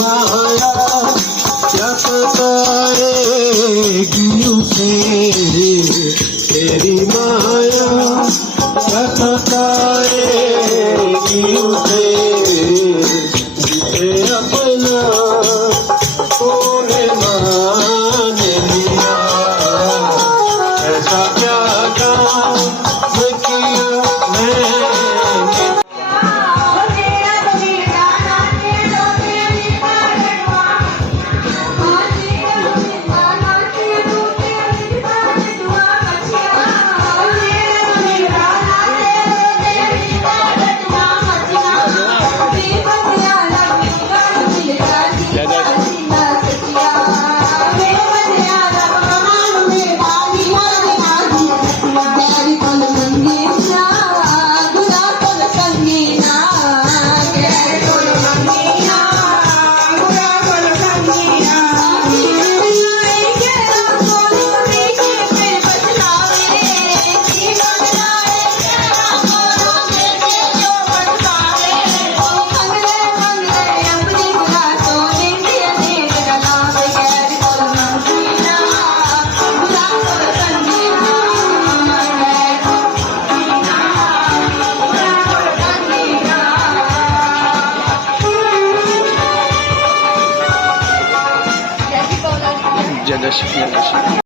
माया जप करेगी उसे तेरी माँ Sekian.